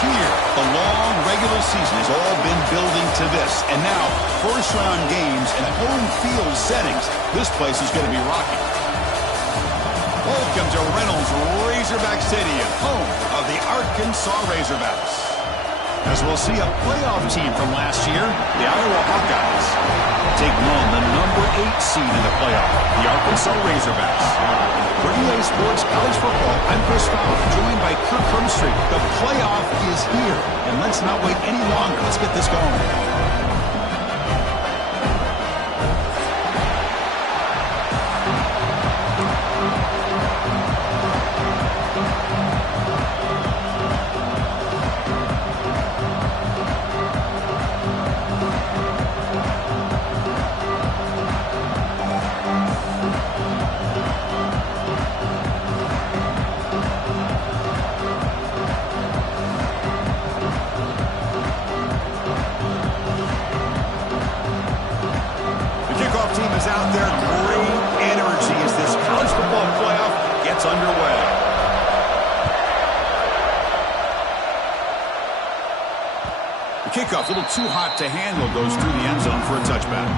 here. The long regular season has all been building to this. And now, first-round games in home field settings. This place is going to be rocking. Welcome to Reynolds Razorback Stadium, home of the Arkansas Razorbacks. As we'll see a playoff team from last year, the Iowa Hawkeyes, taking on the number 8 seed in the playoff, the Arkansas Razorbacks. For EA Sports College Football, I'm Chris Fowler, joined by Kirk Herbstreit. The playoff is here, and let's not wait any longer. Let's get this going. Out there, great energy as this college football playoff gets underway. The kickoff, a little too hot to handle, goes through the end zone for a touchback.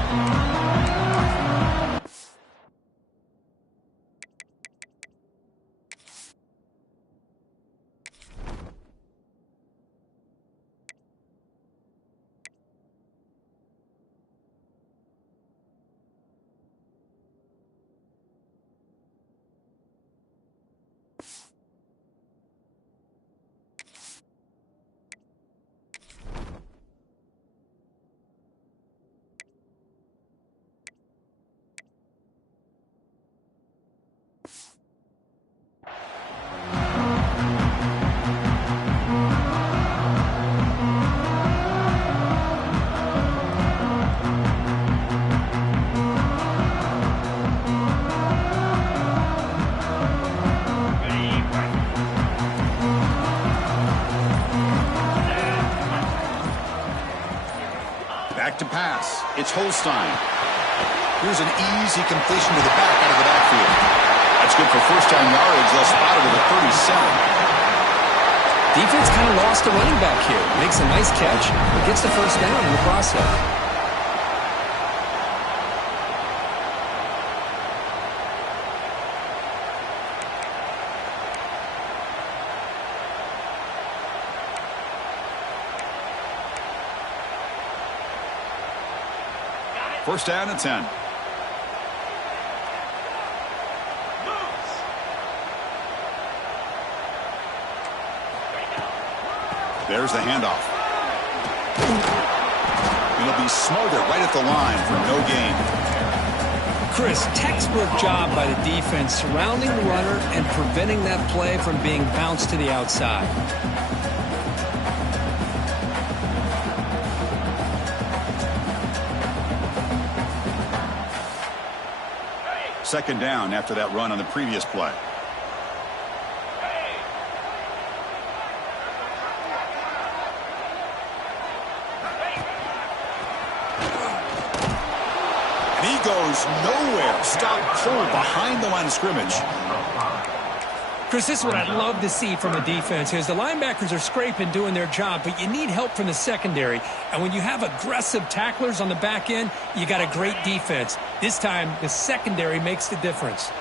Back to pass. It's Holstein. Here's an easy completion to the back out of the backfield. That's good for first-down yardage. They'll spot it at the 37. Defense kind of lost a running back here. Makes a nice catch, but gets the first down in the process. First down and 10. There's the handoff. It'll be smothered right at the line for no gain. Chris, textbook job by the defense surrounding the runner and preventing that play from being bounced to the outside. Second down after that run on the previous play. And he goes nowhere. Stopped cold behind the line of scrimmage. Chris, this is what I'd love to see from the defense is the linebackers are scraping, doing their job, but you need help from the secondary. And when you have aggressive tacklers on the back end, you got a great defense. This time, the secondary makes the difference.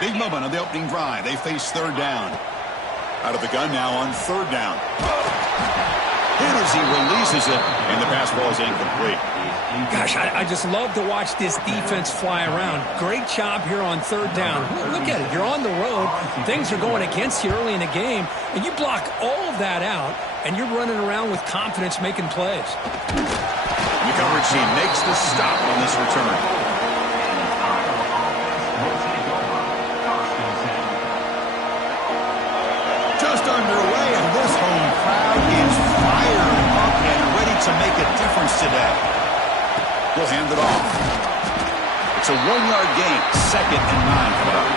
Big moment on the opening drive. They face third down. Out of the gun now on third down. Hit as he releases it, and the pass ball is incomplete. Gosh, I just love to watch this defense fly around. Great job here on third down. Look at it. You're on the road. Things are going against you early in the game, and you block all of that out, and you're running around with confidence making plays. The coverage team makes the stop on this return. Just underway, and this home crowd is fired up and ready to make a difference today. We'll hand it off. It's a 1-yard gain, 2nd and 9 coming up.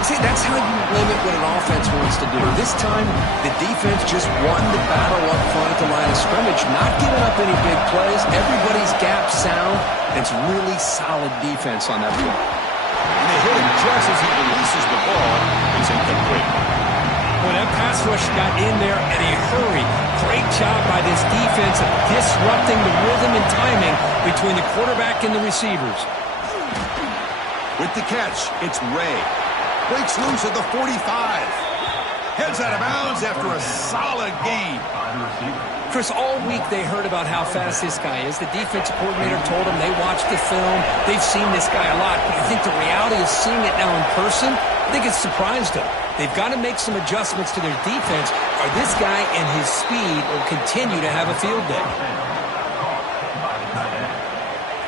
See, that's how you limit what an offense wants to do. This time, the defense just won the battle up front at the line of scrimmage, not giving up any big plays. Everybody's gap sound. It's really solid defense on that play. And they hit him just as he releases the ball. It's incomplete. Well, that pass rush got in there in a hurry. Great job by this defense of disrupting the rhythm and timing between the quarterback and the receivers. With the catch, it's Ray. Breaks loose at the 45. Heads out of bounds after a solid gain. Chris, all week they heard about how fast this guy is. The defensive coordinator told them they watched the film. They've seen this guy a lot. But I think the reality of seeing it now in person, I think it's surprised them. They've got to make some adjustments to their defense, or this guy and his speed will continue to have a field day.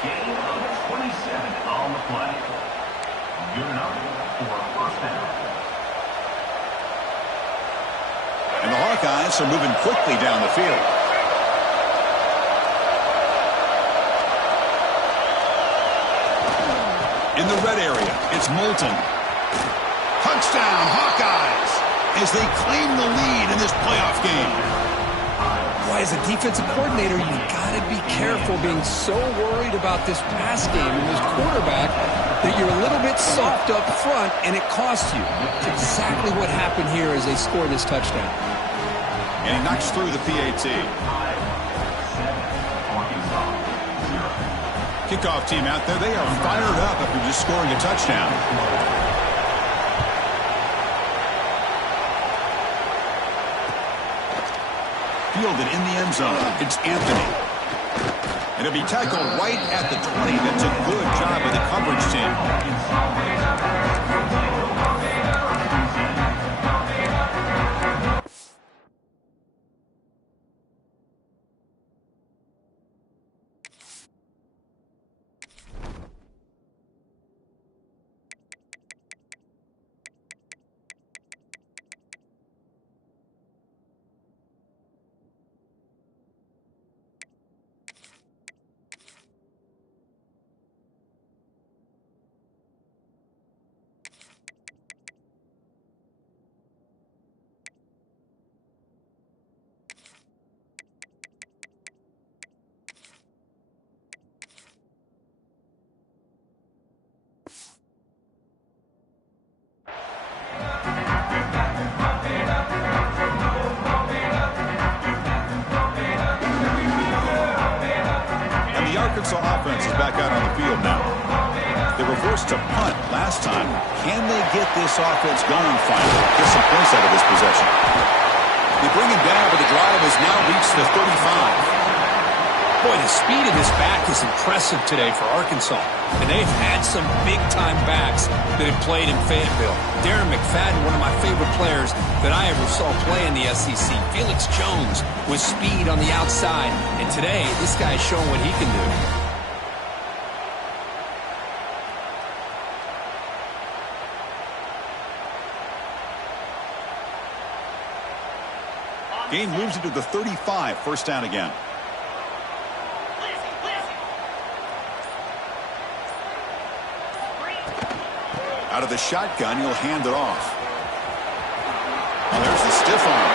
Gain of 27 on the play. Good enough for a first down. And the Hawkeyes are moving quickly down the field. In the red area, it's Moulton. Touchdown, Hawkeyes, as they claim the lead in this playoff game. Why, as a defensive coordinator, you've got to be careful being so worried about this pass game and this quarterback that you're a little bit soft up front and it costs you. It's exactly what happened here as they score this touchdown. And he knocks through the PAT. Kickoff team out there, they are fired up after just scoring a touchdown. Fielded in the end zone, it's Anthony. And it'll be tackled right at the 20. That's a good job of the coverage team. Arkansas offense is back out on the field now. They were forced to punt last time. Can they get this offense going finally? Get some points out of this possession. They bring him down, but the drive has now reached the 35. Boy, the speed of this back is impressive today for Arkansas. And they've had some big-time backs that have played in Fayetteville. Darren McFadden, one of my favorite players that I ever saw play in the SEC. Felix Jones with speed on the outside. And today, this guy is showing what he can do. Gain moves it to the 35, first down again. Out of the shotgun, he'll hand it off. Oh, there's the stiff arm.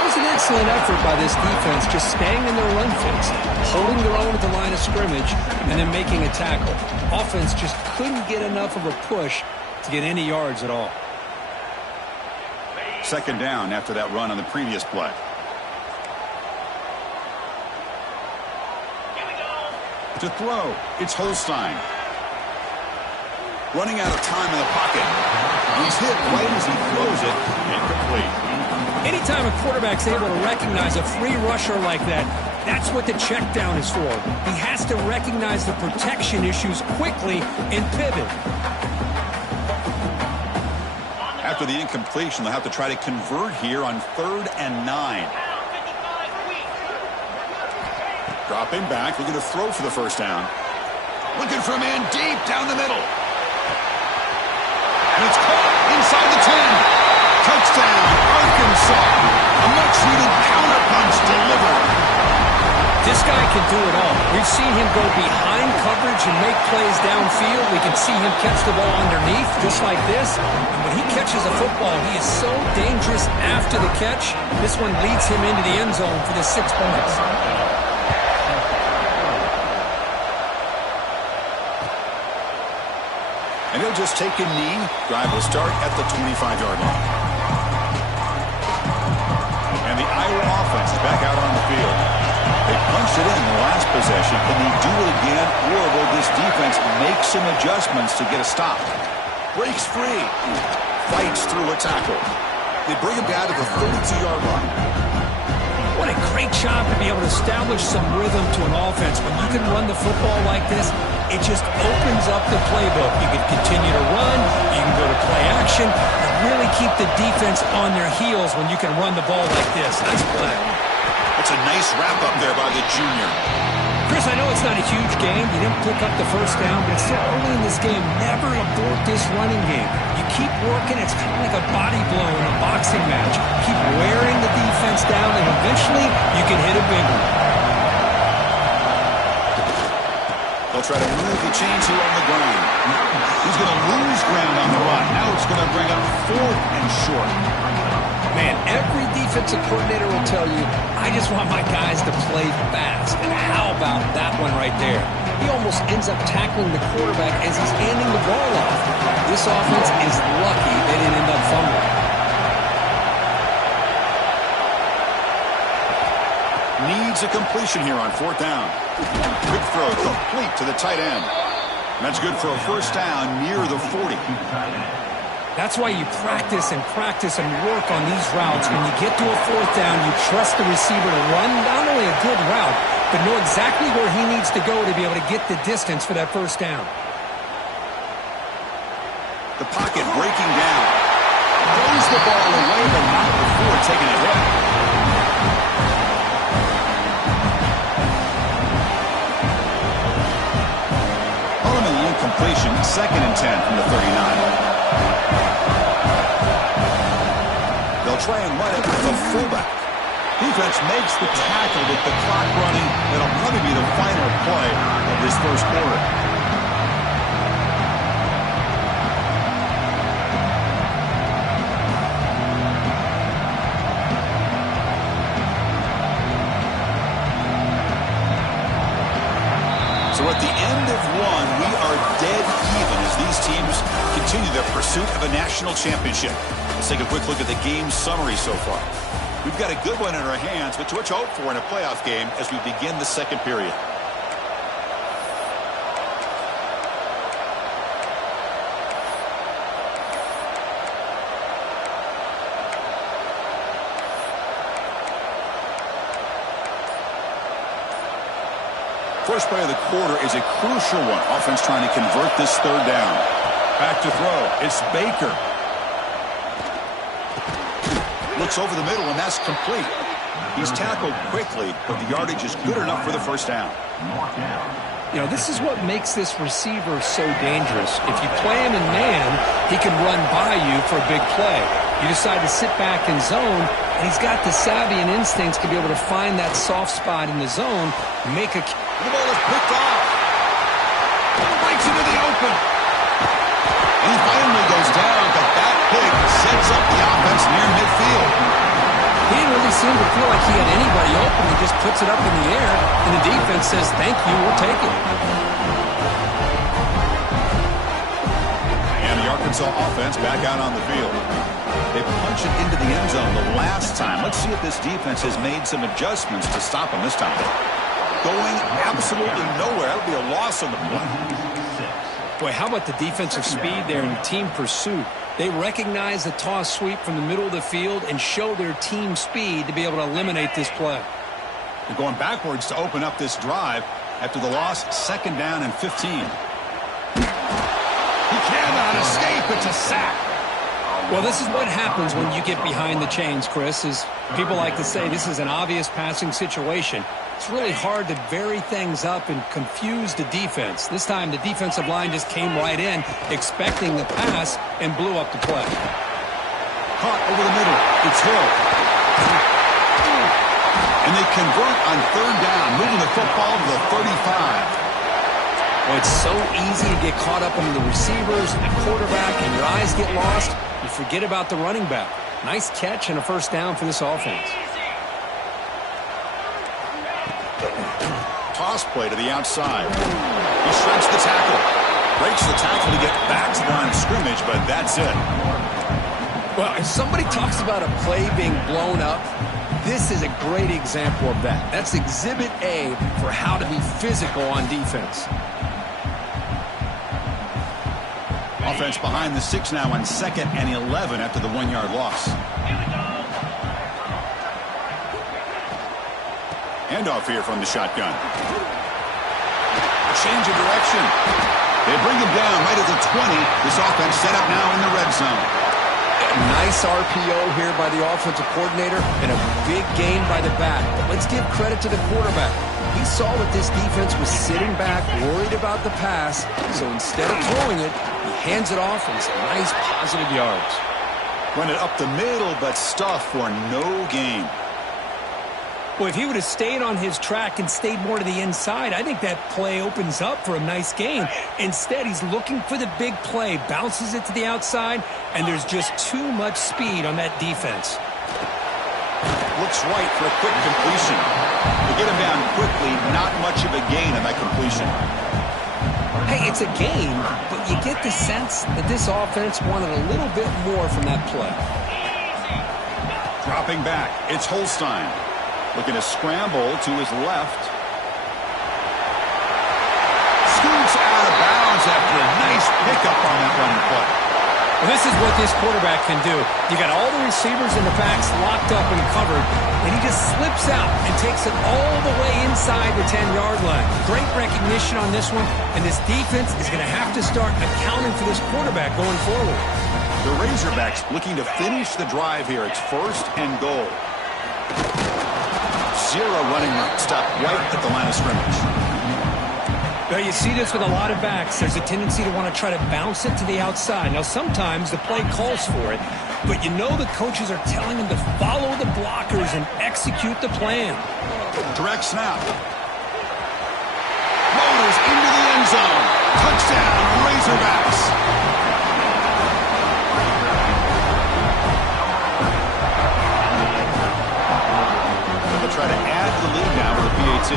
It was an excellent effort by this defense, just staying in their run fits, holding their own at the line of scrimmage, and then making a tackle. Offense just couldn't get enough of a push to get any yards at all. Second down after that run on the previous play. To throw, it's Holstein. Running out of time in the pocket. He's hit right as he throws it. Incomplete. Anytime a quarterback's able to recognize a free rusher like that, that's what the check down is for. He has to recognize the protection issues quickly and pivot. After the incompletion, they'll have to try to convert here on 3rd and 9. Dropping back, looking to throw for the first down. Looking for a man deep down the middle. And it's caught inside the 10. Touchdown, Arkansas. A much-needed counterpunch delivered. This guy can do it all. We've seen him go behind coverage and make plays downfield. We can see him catch the ball underneath, just like this. And when he catches a football, he is so dangerous after the catch. This one leads him into the end zone for the 6 points. And he'll just take a knee. Drive will start at the 25-yard line. And the Iowa offense is back out on the field. They punched it in the last possession. Can they do it again, or will this defense make some adjustments to get a stop? Breaks free. Fights through a tackle. They bring him down to the 32-yard line. What a great job to be able to establish some rhythm to an offense. When you can run the football like this, it just opens up the playbook. You can continue to run, you can go to play action, and really keep the defense on their heels when you can run the ball like this. Nice play. It's a nice wrap-up there by the junior. Chris, I know it's not a huge game. You didn't pick up the first down, but still early in this game, never abort this running game. You keep working. It's kind of like a body blow in a boxing match. Keep wearing the defense down, and eventually you can hit a big one. They'll try to move the chains here on the ground. He's going to lose ground on the run. Now it's going to bring up 4th and short. Man, every defensive coordinator will tell you, I just want my guys to play fast. And how about that one right there? He almost ends up tackling the quarterback as he's handing the ball off. This offense is lucky they didn't end up fumbling. Needs a completion here on 4th down. Quick throw complete to the tight end. And that's good for a first down near the 40. That's why you practice and work on these routes. When you get to a 4th down, you trust the receiver to run not only a good route, but know exactly where he needs to go to be able to get the distance for that first down. The pocket breaking down. Throws the ball away, but not before taking a hit. Ultimately incompletion, 2nd and 10 from the 39. They'll try and run it with the fullback. Defense makes the tackle with the clock running. That'll probably be the final play of this first quarter. So at the end of one, we are dead even as these teams continue their pursuit of a national championship. Let's take a quick look at the game summary so far. We've got a good one in our hands, but to what you hope for in a playoff game as we begin the second period. First play of the quarter is a crucial one. Offense trying to convert this 3rd down. Back to throw. It's Baker. Looks over the middle, and that's complete. He's tackled quickly, but the yardage is good enough for the first down. You know, this is what makes this receiver so dangerous. If you play him in man, he can run by you for a big play. You decide to sit back in zone, and he's got the savvy and instincts to be able to find that soft spot in the zone, make a... The ball is picked off. Breaks into the open. And he finally goes down, but that pick sets up the offense near midfield. He didn't really seem to feel like he had anybody open. He just puts it up in the air, and the defense says, thank you, we'll take it. And the Arkansas offense back out on the field. They punch it into the end zone the last time. Let's see if this defense has made some adjustments to stop them this time. Going absolutely nowhere. That'll be a loss on the play. Boy, how about the defensive speed there in team pursuit? They recognize the toss sweep from the middle of the field and show their team speed to be able to eliminate this play. They're going backwards to open up this drive after the loss, 2nd down and 15. He cannot escape. It's a sack. Well, this is what happens when you get behind the chains, Chris, is people like to say this is an obvious passing situation. It's really hard to vary things up and confuse the defense. This time, the defensive line just came right in, expecting the pass, and blew up the play. Caught over the middle. It's Hill. And they convert on 3rd down, moving the football to the 35. Well, it's so easy to get caught up in the receivers and the quarterback, and your eyes get lost. You forget about the running back. Nice catch and a first down for this offense. Toss play to the outside. He shreds the tackle. Breaks the tackle to get back to the line of scrimmage, but that's it. Well, if somebody talks about a play being blown up, This is a great example of that. That's Exhibit A for how to be physical on defense. Offense behind the 6 now on 2nd and 11 after the 1-yard loss. Handoff here from the shotgun. A change of direction. They bring him down right at the 20. This offense set up now in the red zone. Nice RPO here by the offensive coordinator and a big gain by the back. But let's give credit to the quarterback. He saw that this defense was sitting back, worried about the pass, so instead of throwing it, he hands it off and some nice positive yards. Run it up the middle, but stuff for no gain. Well, if he would have stayed on his track and stayed more to the inside, I think that play opens up for a nice gain. Instead, he's looking for the big play, bounces it to the outside, and there's just too much speed on that defense. Looks right for a quick completion. They get him down quickly, not much of a gain on that completion. Hey, it's a gain, but you get the sense that this offense wanted a little bit more from that play. Dropping back, it's Holstein. Looking to scramble to his left. Scoots out of bounds after a nice pickup on that running play. Well, this is what this quarterback can do. You got all the receivers in the backs locked up and covered, and he just slips out and takes it all the way inside the 10-yard line. Great recognition on this one, and this defense is going to have to start accounting for this quarterback going forward. The Razorbacks looking to finish the drive here. It's 1st and goal. Zero running stop right at the line of scrimmage. Well, you see this with a lot of backs. There's a tendency to want to try to bounce it to the outside. Now, sometimes the play calls for it, but you know the coaches are telling them to follow the blockers and execute the plan. Direct snap. Motors into the end zone. Touchdown, Razorbacks. Try to add the lead now with a PAT.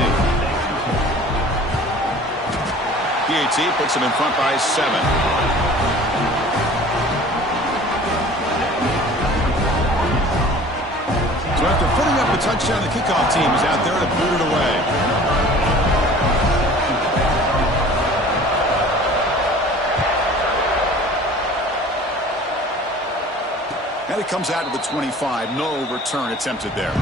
PAT puts him in front by 7. So after putting up a touchdown, the kickoff team is out there to boot it away. And it comes out to the 25. No return attempted there.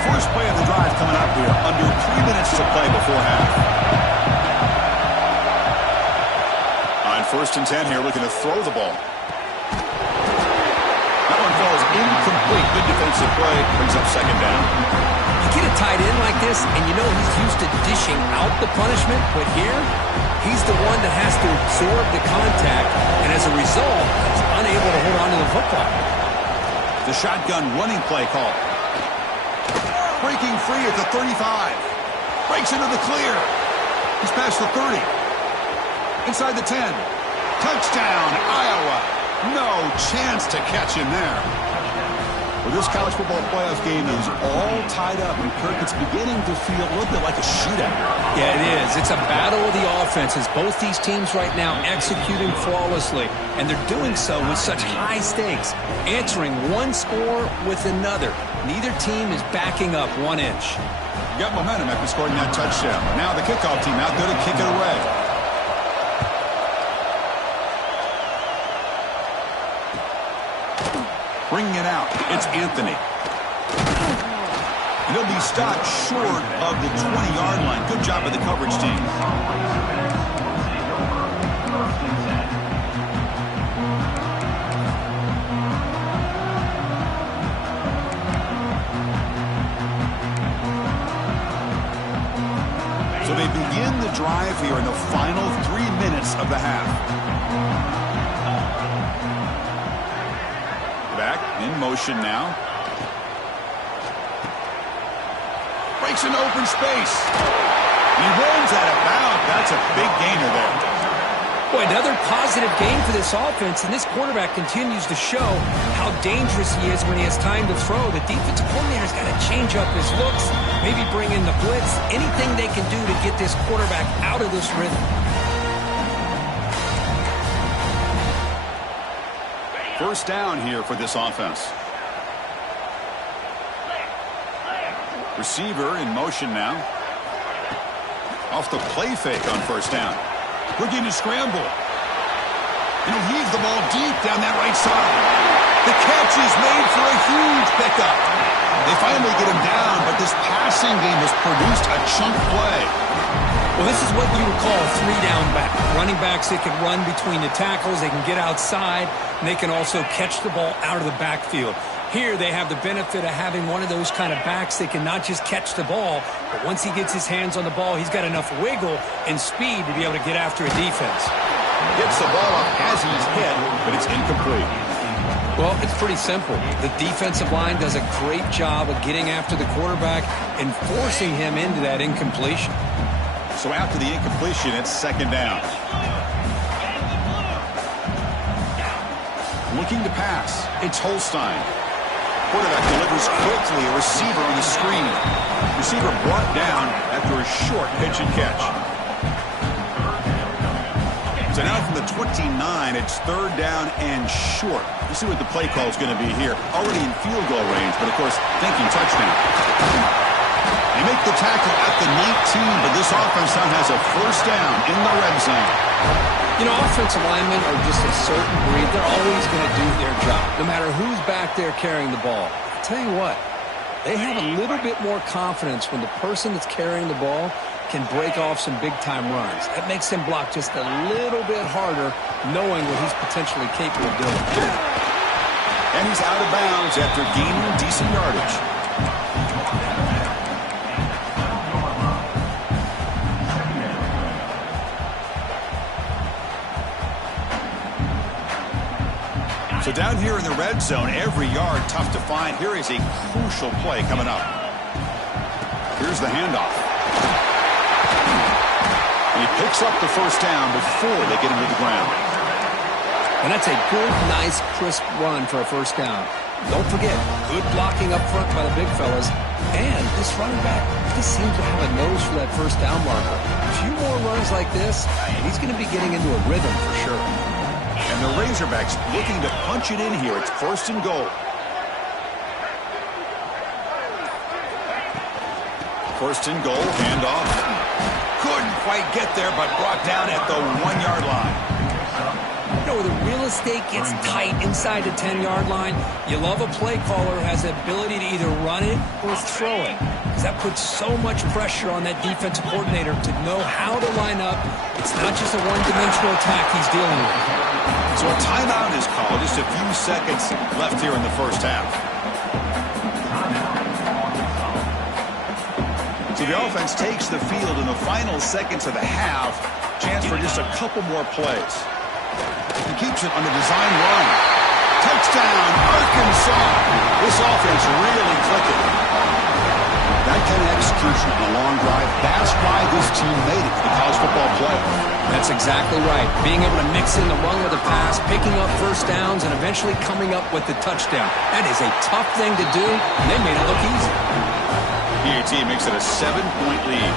First play of the drive coming up here. Under 3 minutes to play before half. On 1st and 10 here, looking to throw the ball. That one falls incomplete. Good defensive play. Brings up 2nd down. You get a tight end like this, and you know he's used to dishing out the punishment, but here, he's the one that has to absorb the contact, and as a result, he's unable to hold on to the football. The shotgun running play call. Breaking free at the 35. Breaks into the clear. He's past the 30. Inside the 10. Touchdown, Iowa. No chance to catch him there. Well, this college football playoff game is all tied up, and Kirk, it's beginning to feel a little bit like a shootout. Yeah, it is. It's a battle of the offenses. Both these teams right now executing flawlessly, and they're doing so with such high stakes, answering one score with another. Neither team is backing up 1 inch. Got momentum after scoring that touchdown. Now the kickoff team out there to kick it away. Bringing it out, it's Anthony. And he'll be stopped short of the 20-yard line. Good job by the coverage team. So they begin the drive here in the final 3 minutes of the half. Back in motion now. Breaks into open space. He runs out of bounds. That's a big gainer there. Boy, another positive game for this offense, and this quarterback continues to show how dangerous he is when he has time to throw. The defensive coordinator's got to change up his looks, maybe bring in the blitz, anything they can do to get this quarterback out of this rhythm. First down here for this offense. Receiver in motion now. Off the play fake on first down. Looking to scramble. And he'll heave the ball deep down that right side. The catch is made for a huge pickup. They finally get him down, but this passing game has produced a chunk play. Well, this is what you would call a three-down back. Running backs, they can run between the tackles, they can get outside, and they can also catch the ball out of the backfield. Here, they have the benefit of having one of those kind of backs that can not just catch the ball, but once he gets his hands on the ball, he's got enough wiggle and speed to be able to get after a defense. Gets the ball up as he's hit, but it's incomplete. Well, it's pretty simple. The defensive line does a great job of getting after the quarterback and forcing him into that incompletion. So after the incompletion, it's second down. Looking to pass. It's Holstein. Quarterback delivers quickly, a receiver on the screen. Receiver brought down after a short pitch and catch. So now from the 29, it's third down and short. You see what the play call is going to be here. Already in field goal range, but of course, thinking touchdown. They make the tackle at the 19, but this offense now has a first down in the red zone. You know, offensive linemen are just a certain breed. They're always going to do their job, no matter who's back there carrying the ball. I'll tell you what, they have a little bit more confidence when the person that's carrying the ball can break off some big-time runs. That makes him block just a little bit harder, knowing what he's potentially capable of doing. And he's out of bounds after gaining decent yardage. So down here in the red zone, every yard tough to find. Here is a crucial play coming up. Here's the handoff. And he picks up the first down before they get him to the ground. And that's a good, nice, crisp run for a first down. Don't forget, good blocking up front by the big fellas. And this running back just seems to have a nose for that first down marker. A few more runs like this, he's going to be getting into a rhythm for sure. And the Razorbacks looking to punch it in here. It's first and goal. First and goal, handoff. Couldn't quite get there, but brought down at the 1-yard line. You know, where the real estate gets tight inside the 10-yard line, you love a play caller who has the ability to either run it or throw it. Because that puts so much pressure on that defensive coordinator to know how to line up. It's not just a one-dimensional attack he's dealing with. So a timeout is called. Just a few seconds left here in the first half. So the offense takes the field in the final seconds of the half. Chance for just a couple more plays. He keeps it on the design run. Touchdown, Arkansas. This offense really clicking. That kind of execution on a long drive, that's why this team made it to the college football playoff. That's exactly right. Being able to mix in the run with the pass, picking up first downs, and eventually coming up with the touchdown. That is a tough thing to do, and they made it look easy. PAT makes it a 7-point lead.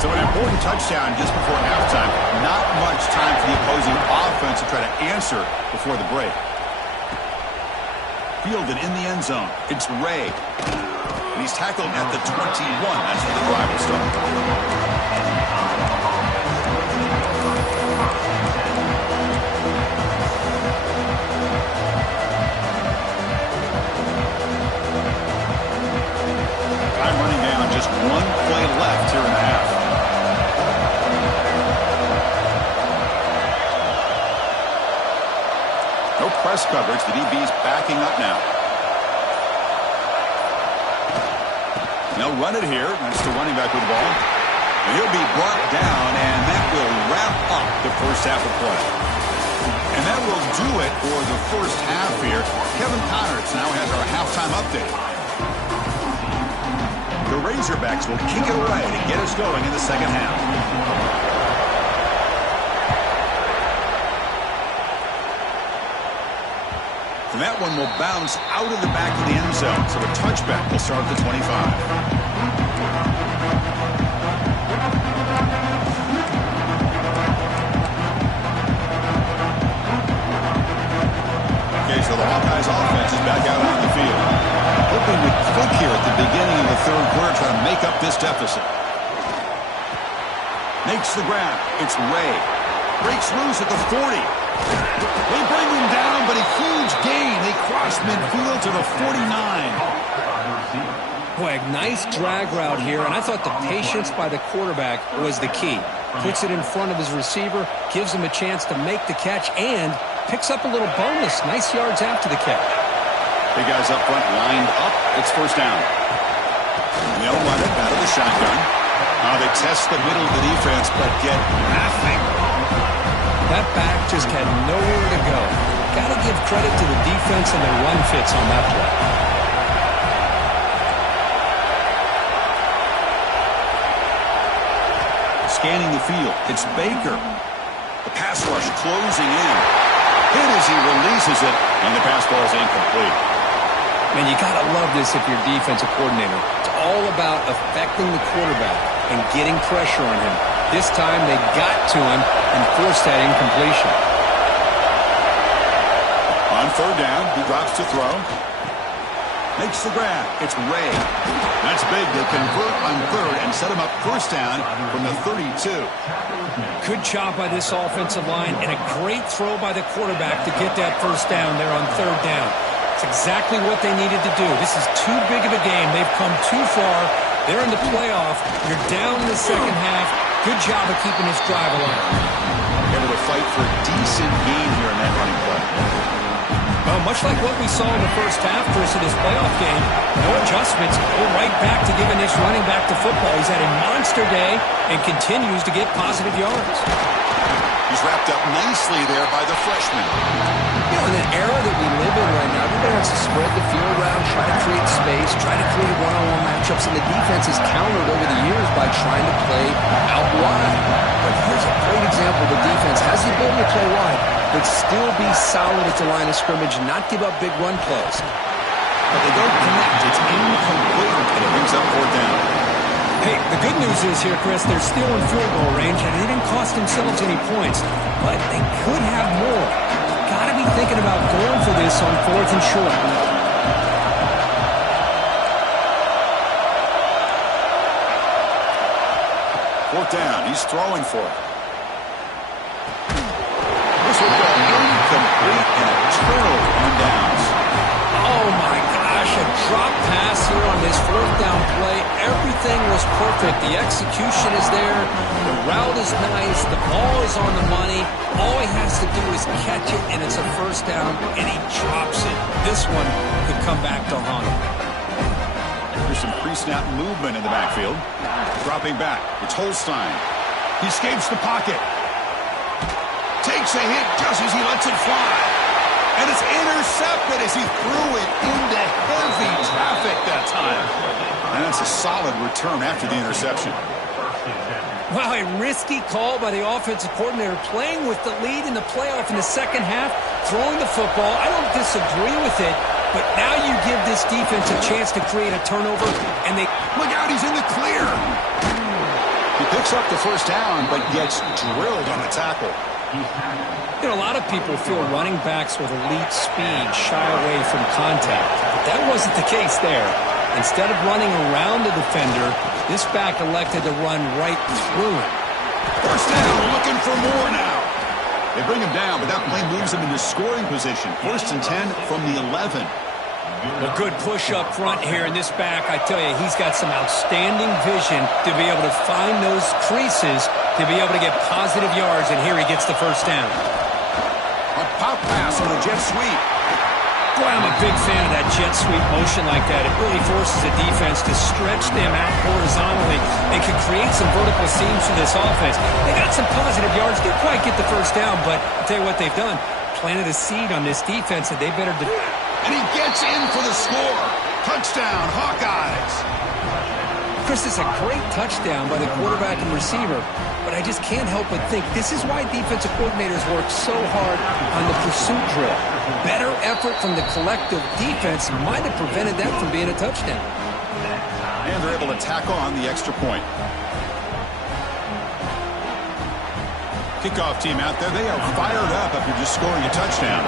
So an important touchdown just before halftime. Not much time for the opposing offense to try to answer before the break. Fielded in the end zone. It's Ray. And he's tackled at the 21. That's where the drive will start. Time running down. Just one play left here in the half. No press coverage. The DB's backing up now. They'll run it here. That's the running back with the ball. And he'll be brought down, and that will wrap up the first half of play. And that will do it for the first half here. Kevin Connors now has our halftime update. The Razorbacks will kick it away to get us going in the second half. And that one will bounce out of the back of the end zone. So a touchback will start at the 25. So the Hawkeyes offense is back out on the field. Hoping to click here at the beginning of the third quarter, trying to make up this deficit. Makes the grab. It's Ray. Breaks loose at the 40. They bring him down, but a huge gain. They cross midfield to the 49. Boy, nice drag route here, and I thought the patience by the quarterback was the key. Puts it in front of his receiver, gives him a chance to make the catch, and picks up a little bonus. Nice yards after the catch. Big guys up front lined up. It's first down. And they'll run it out of the shotgun. They test the middle of the defense, but get nothing. That back just had nowhere to go. Got to give credit to the defense and their run fits on that play. Scanning the field. It's Baker. The pass rush closing in. Hit as he releases it, and the pass ball is incomplete. Man, you got to love this if you're defensive coordinator. It's all about affecting the quarterback and getting pressure on him. This time they got to him and forced that incompletion. On third down, he drops to throw. Makes the grab. It's Ray. That's big. They convert on third and set him up first down from the 32. Good job by this offensive line and a great throw by the quarterback to get that first down there on third down. It's exactly what they needed to do. This is too big of a game. They've come too far. They're in the playoff. You're down in the second half. Good job of keeping this drive alive. Able to fight for a decent gain here in that running play. Well, much like what we saw in the first half, Chris, of this playoff game, no adjustments. Go right back to giving this running back to football. He's had a monster day and continues to get positive yards. He's wrapped up nicely there by the freshman. You know, in the era that we live in right now, everybody wants to spread the field around, try to create space, try to create one-on-one matchups, and the defense has countered over the years by trying to play out wide. But here's a great example. The defense has the ability to play wide, but still be solid at the line of scrimmage and not give up big run plays. But they don't connect. It's incomplete, and it brings up fourth down. Hey, the good news is here, Chris, they're still in field goal range, and they didn't cost themselves any points, but they could have more. Got to be thinking about going for this on fourth and short. Fourth down. He's throwing for it. This will go incomplete and a turnover on downs. Oh, my gosh, a drop pass here on this fourth down play. Everything was perfect. The execution is there. The route is nice. The ball is on the money. All he has to do is catch it, and it's a first down, and he drops it. This one could come back to haunt him. There's some pre-snap movement in the backfield. Dropping back. It's Holstein. He escapes the pocket. Takes a hit just as he lets it fly. And it's intercepted as he threw it into heavy traffic that time. And that's a solid return after the interception. Wow, a risky call by the offensive coordinator, playing with the lead in the playoff in the second half, throwing the football. I don't disagree with it, but now you give this defense a chance to create a turnover, and they... Look out, he's in the clear. He picks up the first down, but gets drilled on the tackle. You know, a lot of people feel running backs with elite speed shy away from contact. But that wasn't the case there. Instead of running around the defender, this back elected to run right through him. First down, looking for more now. They bring him down, but that play moves him into scoring position. First and 10 from the 11. A good push up front here in this back. I tell you, he's got some outstanding vision to be able to find those creases, to be able to get positive yards, and here he gets the first down. A pop pass on a jet sweep. Boy, I'm a big fan of that jet sweep motion like that. It really forces the defense to stretch them out horizontally and can create some vertical seams for this offense. They got some positive yards. Didn't quite get the first down, but I'll tell you what they've done. Planted a seed on this defense that they better do. And he gets in for the score. Touchdown, Hawkeyes. Chris, it's a great touchdown by the quarterback and receiver, but I just can't help but think this is why defensive coordinators work so hard on the pursuit drill. Better effort from the collective defense might have prevented that from being a touchdown. And they're able to tack on the extra point. Kickoff team out there, they are fired up after just scoring a touchdown.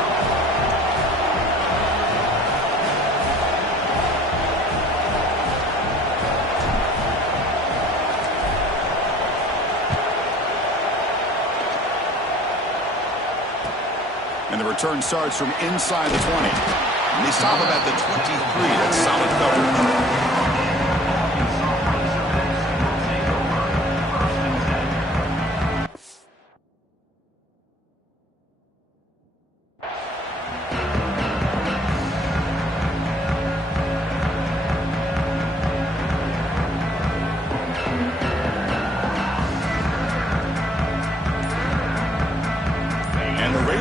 And the return starts from inside the 20. And they stop him at the 23. That's solid coverage.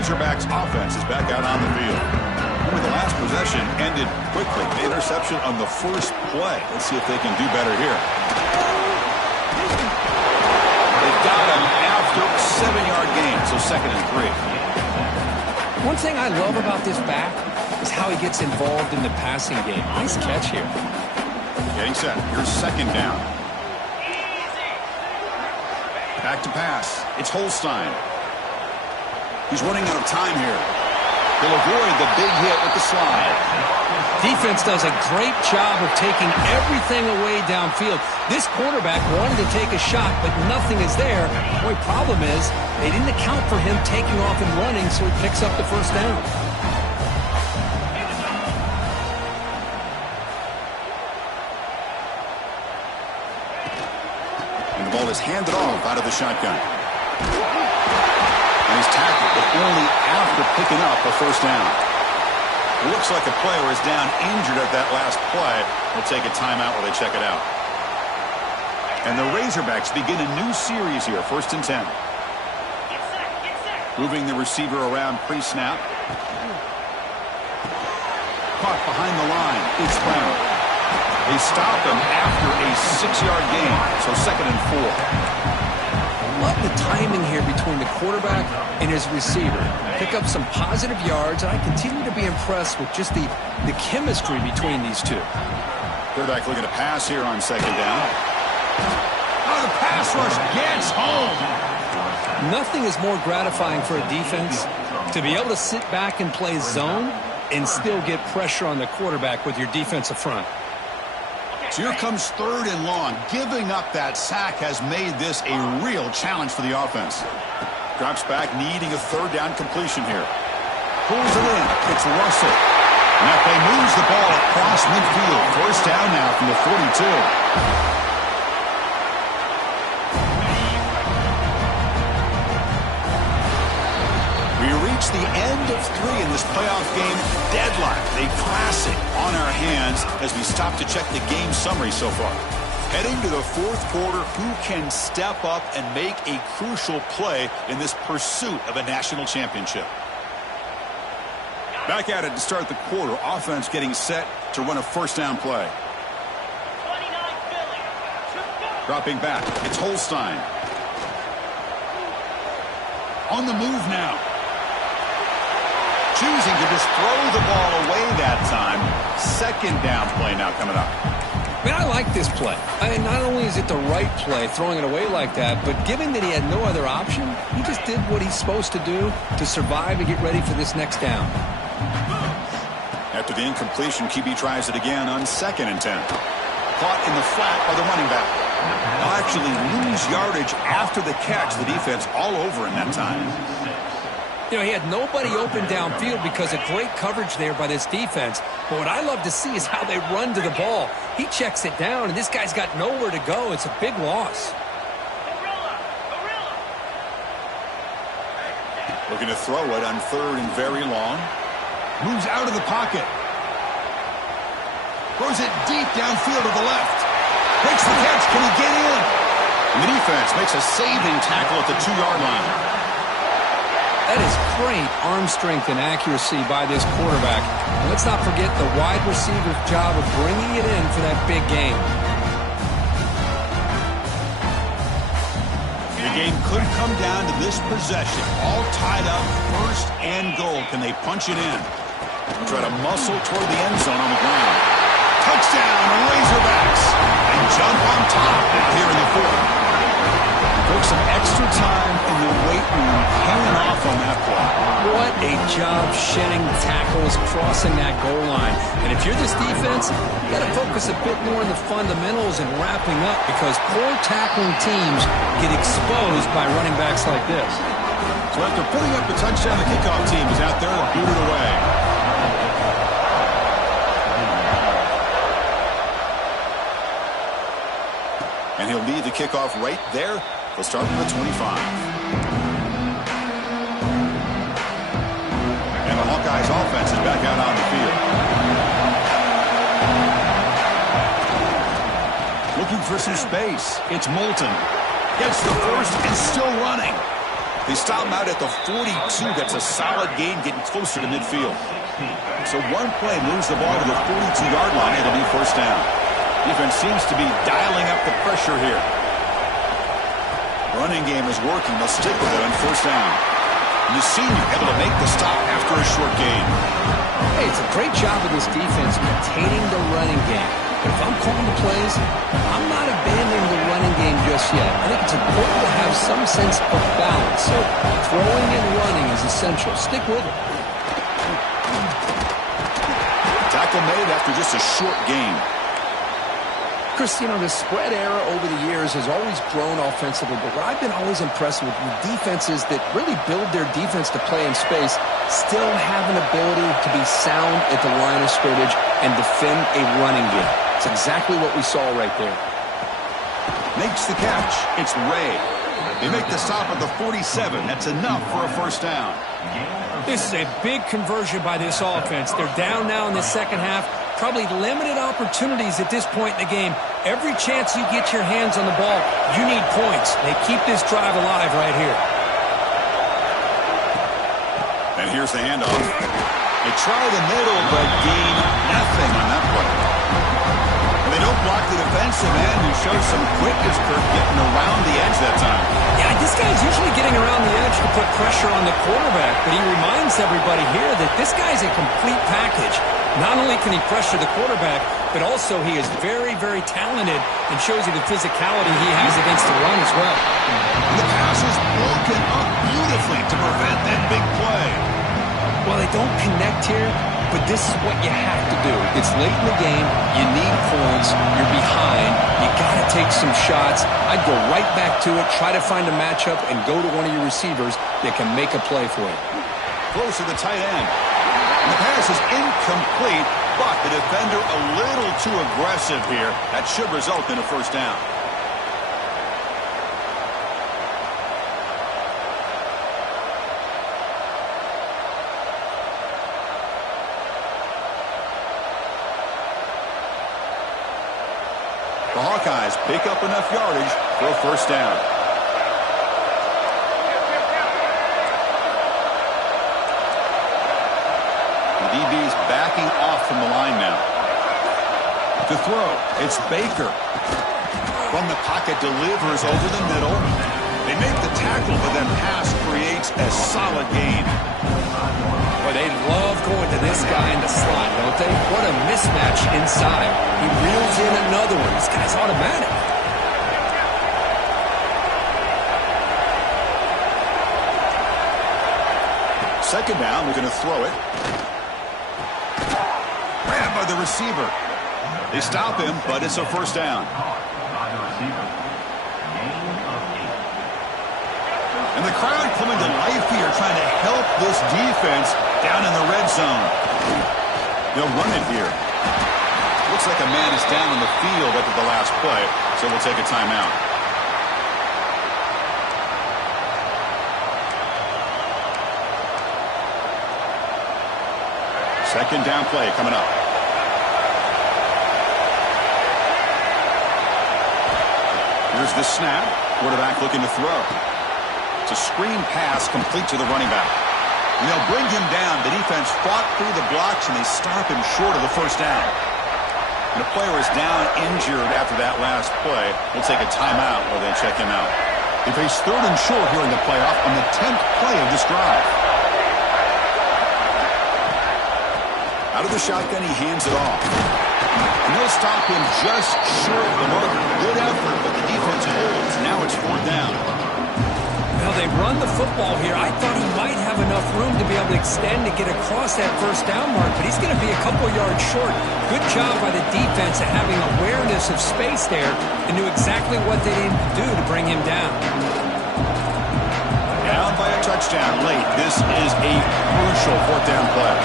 Razorbacks offense is back out on the field. The last possession ended quickly. The interception on the first play. Let's see if they can do better here. They've got him after a 7-yard gain, so 2nd and 3. One thing I love about this back is how he gets involved in the passing game. Nice catch here. Getting set. Here's 2nd down. Back to pass. It's Holstein. He's running out of time here. He'll avoid the big hit with the slide. Defense does a great job of taking everything away downfield. This quarterback wanted to take a shot, but nothing is there. The only problem is they didn't account for him taking off and running, so he picks up the first down. And the ball is handed off out of the shotgun. And he's tackled, but only after picking up a first down. It looks like a player is down injured at that last play. We'll take a timeout while they check it out. And the Razorbacks begin a new series here, 1st and 10. Moving the receiver around pre-snap. Caught behind the line. It's Brown. They stop him after a 6-yard gain, so 2nd and 4. Love the timing here between the quarterback and his receiver. Pick up some positive yards, and I continue to be impressed with just the chemistry between these two. Quarterback looking to pass here on 2nd down. Oh, the pass rush gets home. Nothing is more gratifying for a defense to be able to sit back and play zone and still get pressure on the quarterback with your defensive front. So here comes 3rd and long. Giving up that sack has made this a real challenge for the offense. Drops back, needing a 3rd down completion here. Pulls it in. It's Russell. And that play moves the ball across midfield. 1st down now from the 42. The end of 3 in this playoff game. Deadlock, a classic on our hands as we stop to check the game summary so far. Heading to the 4th quarter, who can step up and make a crucial play in this pursuit of a national championship? Back at it to start the quarter. Offense getting set to run a 1st down play. Dropping back, it's Holstein. On the move now. Choosing to just throw the ball away that time. 2nd down play now coming up. Man, I like this play. Not only is it the right play, throwing it away like that, but given that he had no other option, he just did what he's supposed to do to survive and get ready for this next down. After the incompletion, QB tries it again on 2nd and 10. Caught in the flat by the running back. They'll actually lose yardage after the catch. The defense all over in that time. You know, he had nobody open downfield because of great coverage there by this defense. But what I love to see is how they run to the ball. He checks it down, and this guy's got nowhere to go. It's a big loss. Looking to throw it on 3rd and very long. Moves out of the pocket. Throws it deep downfield to the left. Makes the catch. Can he get in? And the defense makes a saving tackle at the 2-yard line. That is great arm strength and accuracy by this quarterback. And let's not forget the wide receiver's job of bringing it in for that big game. The game could come down to this possession. All tied up, 1st and goal. Can they punch it in? Try to muscle toward the end zone on the ground. Touchdown, Razorbacks. And jump on top here in the 4th. Took some extra time in the weight room, hanging off on that play. What a job shedding tackles, crossing that goal line. And if you're this defense, you got to focus a bit more on the fundamentals and wrapping up, because poor tackling teams get exposed by running backs like this. So after putting up a touchdown, the kickoff team is out there to boot it away. And he'll lead the kickoff right there. He'll start from the 25. And the Hawkeyes offense is back out on the field. Looking for some space. It's Moulton. Gets the first and still running. They stop him out at the 42. That's a solid gain, getting closer to midfield. So one play moves the ball to the 42-yard line. It'll be first down. Defense seems to be dialing up the pressure here. Running game is working. They'll stick with it on first down. The senior able to make the stop after a short gain. Hey, it's a great job of this defense containing the running game. But if I'm calling the plays, I'm not abandoning the running game just yet. I think it's important to have some sense of balance. So throwing and running is essential. Stick with it. Tackle made after just a short gain. Chris, you know, the spread era over the years has always grown offensively, but what I've been always impressed with defenses that really build their defense to play in space still have an ability to be sound at the line of scrimmage and defend a running game. It's exactly what we saw right there. Makes the catch. It's Ray. They make the stop at the 47. That's enough for a first down. This is a big conversion by this offense. They're down now in the second half. Probably limited opportunities at this point in the game. Every chance you get your hands on the ball, you need points. They keep this drive alive right here. And here's the handoff. They try the middle, but gain nothing on that play. And they don't block the defensive end, who shows some quickness for getting around the edge that time. Yeah, this guy's usually getting around the edge to put pressure on the quarterback, but he reminds everybody here that this guy's a complete package. Not only can he pressure the quarterback, but also he is very, very talented and shows you the physicality he has against the run as well. And the pass is broken up beautifully to prevent that big play. Well, they don't connect here, but this is what you have to do. It's late in the game. You need points. You're behind. You got to take some shots. I'd go right back to it, try to find a matchup, and go to one of your receivers that can make a play for you. Close to the tight end. And the pass is incomplete, but the defender a little too aggressive here. That should result in a first down. The Hawkeyes pick up enough yardage for a first down. The DB's backing off from the line now. To throw, it's Baker. From the pocket, delivers over the middle. They make the tackle, but that pass creates a solid gain. Boy, they love going to this guy in the slot, don't they? What a mismatch inside. He reels in another one. This guy's automatic. Second down, they're going to throw it. Grabbed by the receiver. They stop him, but it's a first down. And the crowd coming to life here, trying to help this defense down in the red zone. They'll run it here. Looks like a man is down on the field after the last play, so we'll take a timeout. Second down play coming up. Here's the snap. Quarterback looking to throw. It's a screen pass complete to the running back. And they'll bring him down. The defense fought through the blocks, and they stop him short of the first down. And the player is down injured after that last play. We'll take a timeout while they check him out. They face third and short here in the playoff on the 10th play of this drive. Out of the shotgun, he hands it off. And they'll stop him just short of the mark. Good effort, but the defense holds. Now it's fourth down. Well, they run the football here. I thought he might have enough room to be able to extend to get across that first down mark, but he's going to be a couple yards short. Good job by the defense at having awareness of space there and knew exactly what they needed to do to bring him down. Down by a touchdown late. This is a crucial fourth down play.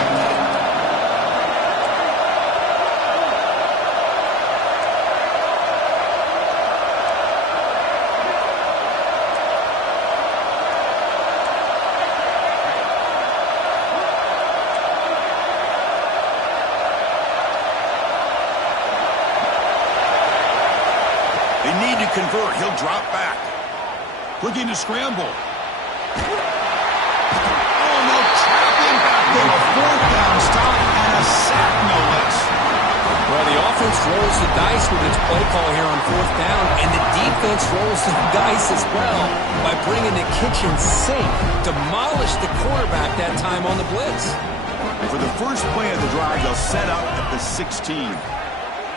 They need to convert. He'll drop back. Looking to scramble. Oh, no, trapping back there. A fourth down stop and a sack, no less. Well, the offense rolls the dice with its play call here on fourth down, and the defense rolls the dice as well by bringing the kitchen sink. Demolished the quarterback that time on the blitz. And for the first play of the drive, they'll set up at the 16.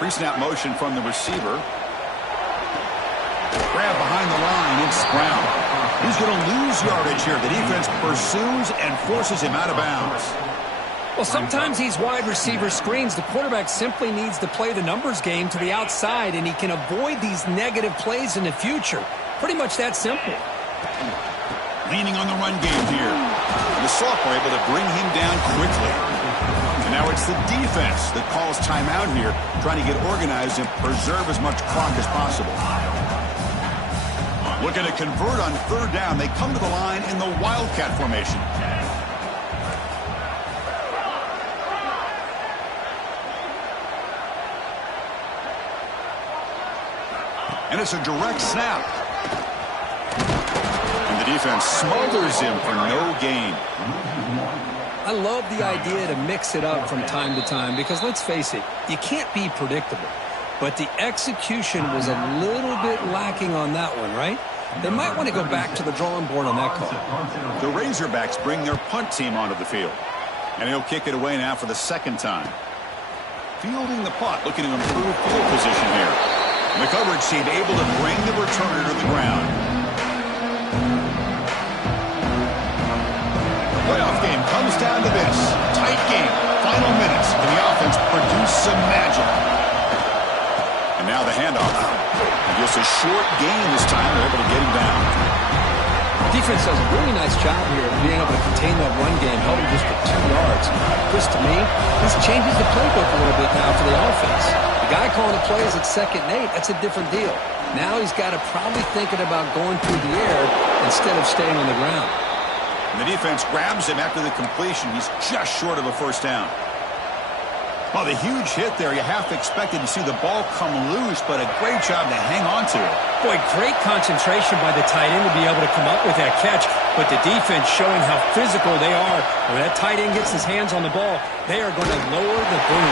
Pre-snap motion from the receiver. Grab behind the line, it's Brown. He's going to lose yardage here. The defense pursues and forces him out of bounds. Well, sometimes these wide receiver screens, the quarterback simply needs to play the numbers game to the outside, and he can avoid these negative plays in the future. Pretty much that simple. Leaning on the run game here. And the sophomore able to bring him down quickly. And now it's the defense that calls timeout here, trying to get organized and preserve as much clock as possible. Looking to convert on third down. They come to the line in the Wildcat formation. And it's a direct snap. And the defense smothers him for no gain. I love the idea to mix it up from time to time because, let's face it, you can't be predictable. But the execution was a little bit lacking on that one, right? They might want to go back to the drawing board on that call. The Razorbacks bring their punt team onto the field. And he'll kick it away now for the second time. Fielding the punt, looking to improve field position here. And the coverage team able to bring the returner to the ground. Playoff game comes down to this. Tight game, final minutes. Can the offense produce some magic? And now the handoff. And just a short gain this time. They're able to get him down. Defense does a really nice job here of being able to contain that run game, held him just for 2 yards. Chris, to me, this changes the playbook a little bit now for the offense. The guy calling the plays at 2nd and 8, that's a different deal. Now he's got to probably thinking about going through the air instead of staying on the ground. And the defense grabs him after the completion. He's just short of a first down. Well, the huge hit there, you half expected to see the ball come loose, but a great job to hang on to it. Boy, great concentration by the tight end to be able to come up with that catch, but the defense showing how physical they are. When that tight end gets his hands on the ball, they are going to lower the boom.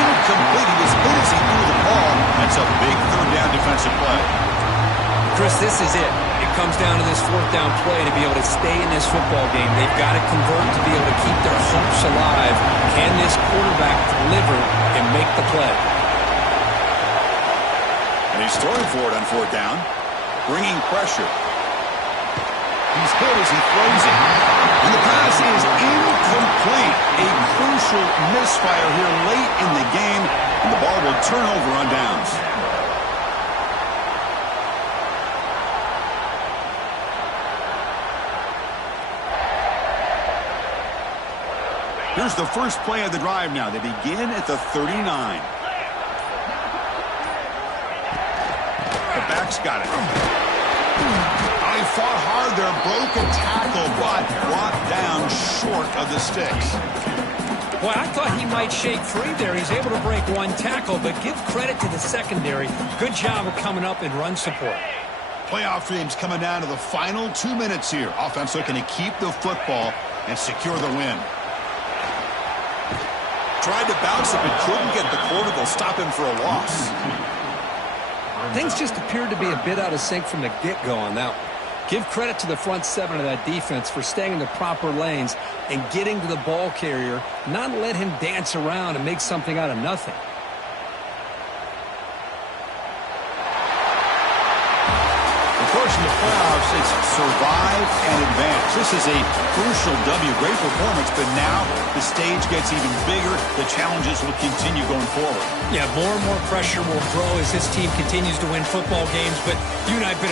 Incomplete. As good as he threw the ball, that's a big third down defensive play. Chris, this is it. It comes down to this fourth down play to be able to stay in this football game. They've got to convert to be able to keep their hopes alive. Can this quarterback deliver and make the play? And he's throwing for it on fourth down, bringing pressure. He's hit as he throws it. And the pass is incomplete. A crucial misfire here late in the game, and the ball will turn over on downs. Here's the first play of the drive now. They begin at the 39. The back's got it. He fought hard there, broke a tackle, but brought down short of the sticks. Boy, I thought he might shake free there. He's able to break one tackle, but give credit to the secondary. Good job of coming up in run support. Playoff dreams coming down to the final 2 minutes here. Offense looking to keep the football and secure the win. Tried to bounce it, but couldn't get the quarter. They'll stop him for a loss. Things just appeared to be a bit out of sync from the get-go on that one. Give credit to the front seven of that defense for staying in the proper lanes and getting to the ball carrier, not let him dance around and make something out of nothing. Of course, in the playoffs, it's survive and advance. This is a crucial W. Great performance, but now the stage gets even bigger. The challenges will continue going forward. Yeah, more and more pressure will grow as this team continues to win football games, but you and I have been